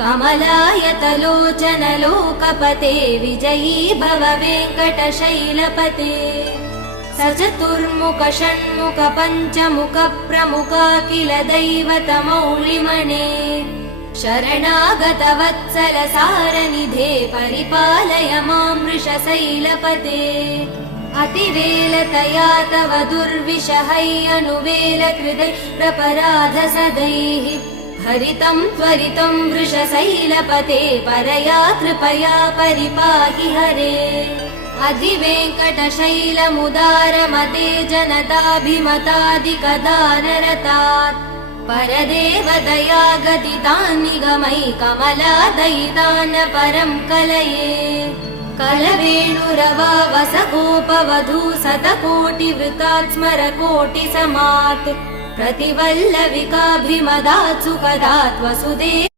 कमलायतलोचन लोकपते विजयी भव वेङ्कटशैलपते सचतुर्मुख षण्मुख पञ्चमुख प्रमुखाखिल दैवतमौलिमने शरणागत वत्सल सारनिधे परिपालय मां वृषशैलपते अतिवेलतया तव दुर्विषहै अनुवेल कृदै प्रपराध सदैः हरितं त्वरितं वृषशैलपते परया कृपया परिपाहि हरे अधिवेङ्कटशैलमुदारमते जनताभिमतादिकदानरतात् परदेवदया गदितान् निगमै कमलादयितान् परं कलये कलवेणुरवा वसगोपवधू शतकोटिवृतात् स्मरकोटिसमात् प्रतिवल्लविकाभिमदात् सुखदात् वसुदेव